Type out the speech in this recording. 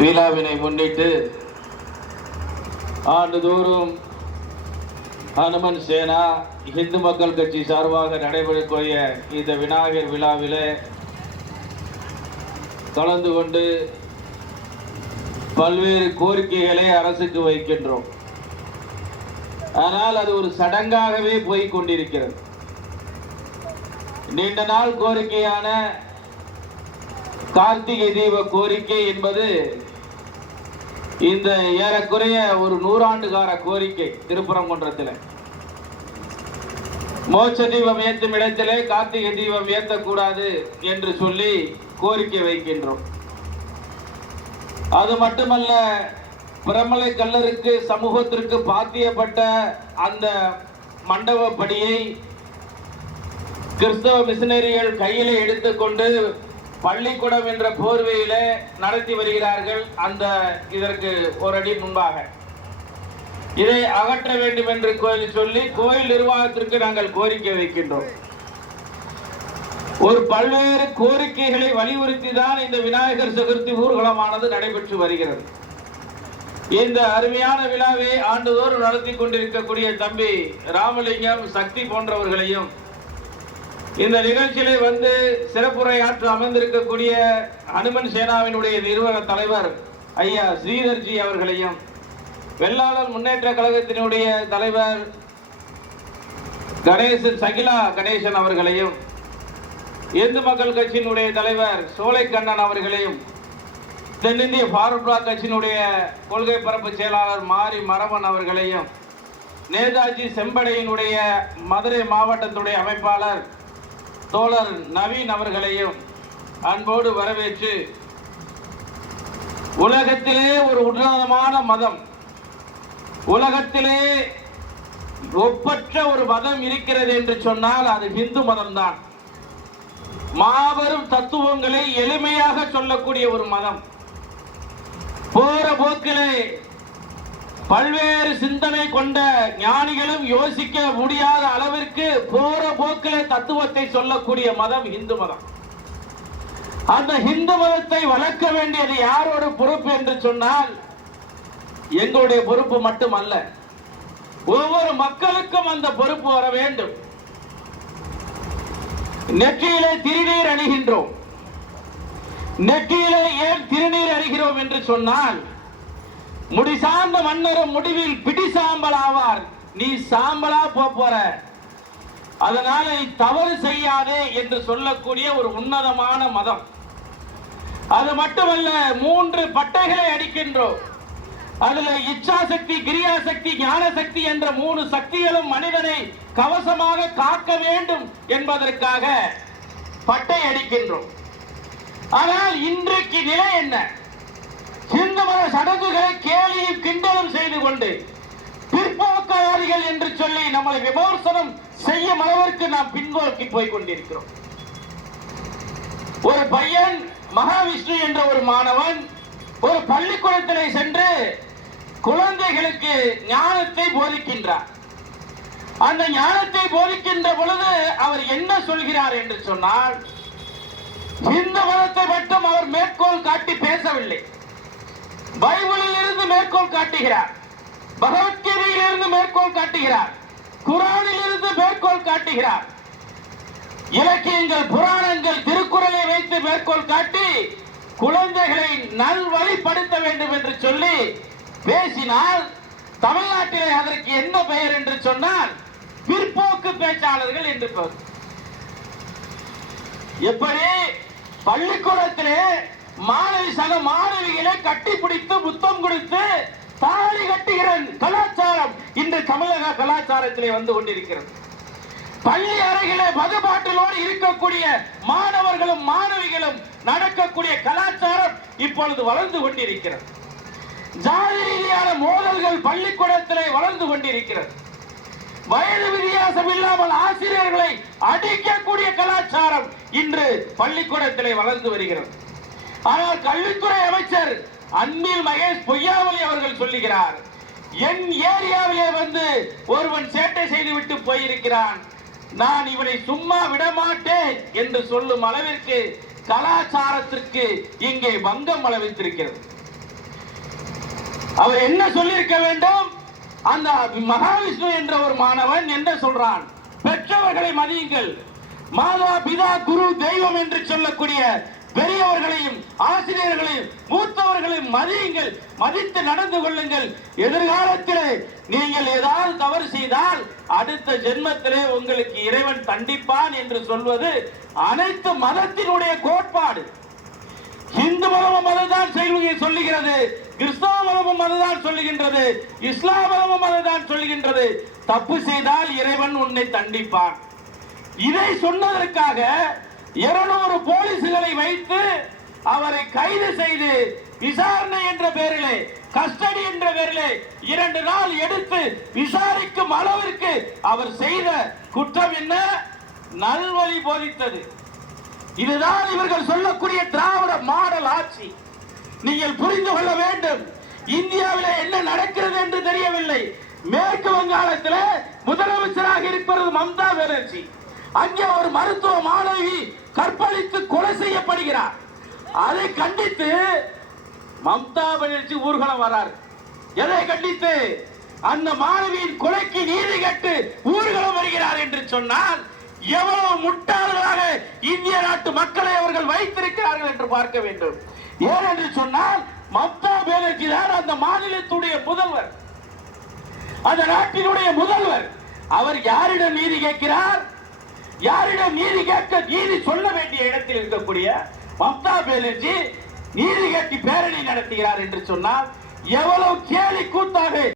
விழாவினை முன்னிட்டு ஆண்டுதோறும் ஹனுமன் சேனா இந்து மக்கள் கட்சி சார்பாக நடைபெறக்கூடிய இந்த விநாயகர் விழாவிலே கலந்து கொண்டு பல்வேறு கோரிக்கைகளை அரசுக்கு வைக்கின்றோம். ஆனால் அது ஒரு சடங்காகவே போய்க் கொண்டிருக்கிறது. நீண்ட நாள் கோரிக்கையான கார்த்திகை தீப கோரிக்கை என்பது இந்த ஏறக்குறைய ஒரு நூறாண்டுகார கோரிக்கை கோரிக்கை திருப்பரங்குன்றத்தில். மோட்ச தீபம் ஏற்றும் இடத்திலே கார்த்திகை தீபம் ஏற்றக்கூடாது என்று சொல்லி கோரிக்கை வைக்கின்றோம். அது மட்டுமல்ல பிரமலை கல்லருக்கு சமூகத்திற்கு பாத்தியப்பட்ட அந்த மண்டபப்படியை கிறிஸ்தவ மிஷினரிகள் கையிலே எடுத்துக்கொண்டு பள்ளிக்கூடம் என்ற போர்வையில நடத்தி வருகிறார்கள் அந்த இதற்கு ஒரு அடி முன்பாக. இதை அகற்ற வேண்டும் என்று கோயில் சொல்லி கோயில் நிர்வாகத்திற்கு நாங்கள் கோரிக்கை வைக்கின்றோம். ஒரு பல்வேறு கோரிக்கைகளை வலியுறுத்தி தான் இந்த விநாயகர் சதுர்த்தி ஊர்வலமானது நடைபெற்று வருகிறது. இந்த அருமையான விழாவை ஆண்டுதோறும் நடத்தி கொண்டிருக்கக்கூடிய தம்பி ராமலிங்கம் சக்தி போன்றவர்களையும் இந்த நிகழ்ச்சியிலே வந்து சிறப்புரையாற்ற அமர்ந்திருக்கக்கூடிய அனுமன் சேனாவினுடைய நிறுவன தலைவர் ஐயா ஸ்ரீதர்ஜி அவர்களையும் வெள்ளாளர் முன்னேற்ற கழகத்தினுடைய தலைவர் கணேசன் சகிலா கணேசன் அவர்களையும் இந்து மக்கள் கட்சியினுடைய தலைவர் சோலைக்கண்ணன் அவர்களையும் தென்னிந்திய பாரூட்ரா கட்சியினுடைய கொள்கை பரப்பு செயலாளர் மாரி மரவன் அவர்களையும் நேதாஜி செம்படையினுடைய மதுரை மாவட்டத்துடைய அமைப்பாளர் தோழர் நவீன் அவர்களையும் அன்போடு வரவேற்று உலகத்திலே ஒரு உன்னதமான மதம். உலகத்திலே ஒப்பற்ற ஒரு மதம் இருக்கிறது என்று சொன்னால் அது இந்து மதம்தான். மாபெரும் தத்துவங்களை எளிமையாக சொல்லக்கூடிய ஒரு மதம். போற போக்கிலே பல்வேறு சிந்தனை கொண்ட ஞானிகளும் யோசிக்க முடியாத அளவிற்கு போற போக்கிலே தத்துவத்தை சொல்லக்கூடிய மதம் இந்து மதம். அந்த இந்து மதத்தை வளர்க்க வேண்டியது யாரோட பொறுப்பு என்று சொன்னால் எங்களுடைய பொறுப்பு மட்டுமல்ல ஒவ்வொரு மக்களுக்கும் அந்த பொறுப்பு வர வேண்டும். நெற்றியிலே திருநீர் அணிகின்றோம். நெற்றியிலே ஏன் திருநீர் அணிகிறோம் என்று சொன்னால் முடி சார்ந்த மன்னரும் முடிவில் பிடி சாம்பல் ஆவார் நீ சாம்பலா போற. அதனால நீ தவறு செய்யாதே என்று சொல்லக்கூடிய ஒரு உன்னதமான மதம். அது மட்டுமல்ல மூன்று பட்டைகளை அடிக்கின்றோம். அதுல இச்சாசக்தி கிரியாசக்தி ஞானசக்தி என்ற மூணு சக்திகளும் மனிதனை கவசமாக காக்க வேண்டும் என்பதற்காக பட்டை அடிக்கின்றோம். ஆனால் இன்றைக்கு நிலை என்ன? இந்து மத சடங்குகளை கேலியும் கிண்டலும் செய்து கொண்டு பிற்போக்கவாதிகள் என்று சொல்லி நம்மளை விமர்சனம் செய்யும் அளவிற்கு நாம் பின்னோக்கி போய் கொண்டிருக்கிறோம். ஒரு பையன் மகாவிஷ்ணு என்ற ஒரு மாணவன் ஒரு பள்ளிக்கூடத்திலே சென்று குழந்தைகளுக்கு ஞானத்தை போதிக்கின்றார். அந்த ஞானத்தை போதிக்கின்ற பொழுது அவர் என்ன சொல்கிறார் என்று சொன்னால் இந்த மதத்தை மட்டும் அவர் மேற்கோள் காட்டி பேசவில்லை. பைபிளில் இருந்து மேற்கோள் காட்டுகிறார். பகவத்கீதையில் இருந்து மேற்கோள் காட்டுகிறார். குரானில் இருந்து மேற்கோள் காட்டுகிறார். இலக்கியங்கள் புராணங்கள் திருக்குறளை வைத்து மேற்கோள் காட்டி குழந்தைகளை நல்வழிப்படுத்த வேண்டும் என்று சொல்லி பேசினால் தமிழ்நாட்டிலே அதற்கு என்ன பெயர் என்று சொன்னால் பிற்போக்கு பேச்சாளர்கள் என்று பெயர். எப்படி? பள்ளிக்கூடத்திலே மாணவி சக மாணவிகளை கட்டிப்பிடித்து முத்தம் கொடுத்து தாலி கட்டுகிற கலாச்சாரம் இன்று தமிழக கலாச்சாரத்திலே வந்து கொண்டிருக்கிறது. பள்ளி அறையிலே மதுபாட்டிலோடு இருக்கக்கூடிய மாணவர்களும் மாணவிகளும் நடக்கக்கூடிய கலாச்சாரம் இப்பொழுது வளர்ந்து கொண்டிருக்கிறது. ஜாதி ரீதியான மோதல்கள் பள்ளிக்கூடத்திலே வளர்ந்து கொண்டிருக்கிறது. வயது வித்தியாசம் இல்லாமல் ஆசிரியர்களை அடிக்கக்கூடிய கலாச்சாரம் இன்று பள்ளிக்கூடத்திலே வளர்ந்து வருகிறது. ஆனால் கல்வித்துறை அமைச்சர் அன்பில் மகேஷ் பொய்யாமொழி அவர்கள் சொல்லுகிறார் என் ஏரியாவிலே வந்து ஒருவன் சேட்டை செய்துவிட்டு போயிருக்கிறான். நான் இவனை சும்மா விடமாட்டேன் என்று சொல்லும் அளவிற்கு கலாச்சாரத்திற்கு இங்கே பங்கம் அளவித்திருக்கிறது அவர் என்ன சொல்லியிருக்க வேண்டும்? அந்த மகாவிஷ்ணு என்ற ஒரு மாணவன் என்ன சொல்றான்? பெற்றவர்களை மதியுங்கள். மாதா பிதா குரு தெய்வம் என்று சொல்லக்கூடிய பெரியவர்களையும் ஆசிரியர்களையும் மூத்தவர்களையும் மதியுங்கள் மதித்து நடந்து கொள்ளுங்கள். எதிர்காலத்திலே நீங்கள் ஏதாவது தவறு செய்தால் அடுத்த ஜென்மத்திலே உங்களுக்கு இறைவன் தண்டிப்பான் என்று சொல்வது அனைத்து மதத்தினுடைய கோட்பாடு. இந்து மதமும் அதுதான் செய்வதை சொல்லுகிறது கிறிஸ்தவ மதமும் அதுதான் சொல்லுகின்றது இஸ்லாம் மதமும் அதுதான் சொல்லுகின்றது. தப்பு செய்தால் இறைவன் உன்னை தண்டிப்பான். இதை சொன்னதற்காக இருநூறு போலீசுகளை வைத்து அவரை கைது செய்து விசாரணை என்ற பெயரிலே கஸ்டடி என்ற பெயரிலே இரண்டு நாள் எடுத்து விசாரிக்கும் அளவிற்கு அவர் செய்த குற்றம் என்ன? நல்வழி போதித்தது. இதுதான் இவர்கள் சொல்லக்கூடிய திராவிட மாடல் ஆட்சி. நீங்கள் புரிந்து கொள்ள வேண்டும் இந்தியாவில் என்ன நடக்கிறது என்று தெரியவில்லை. மேற்கு வங்காளத்தில் முதலமைச்சராக இருப்பது மம்தா பானர்ஜி. அங்கே ஒரு மருத்துவ மாணவி கற்பழித்து கொலை செய்யப்படுகிறார். அதை கண்டித்து மம்தா பானர்ஜி ஊர்வலம் வரார். எதை கண்டித்து? அந்த மாணவியின் கொலைக்கு நீதி கட்டு ஊர்வலம் வருகிறார் என்று சொன்னால் எவ்வளவு முட்டாள்களாக இந்திய நாட்டு மக்களை அவர்கள் வைத்திருக்கிறார்கள் என்று பார்க்க வேண்டும். ஏன் என்று சொன்னால் மம்தா பானர்ஜி தான் அந்த மாநிலத்துடைய முதல்வர். அந்த நாட்டினுடைய முதல்வர். அவர் யாரிடம் நீதி கேட்கிறார்? யாரிடம் நீதி கேட்க நீதி சொல்ல வேண்டிய இடத்தில் இருக்கக்கூடிய மம்தா பேனர்ஜி நீதி கேட்டு பேரணி நடத்துகிறார் என்று சொன்னால் எவ்வளவு கேலி கூத்தாக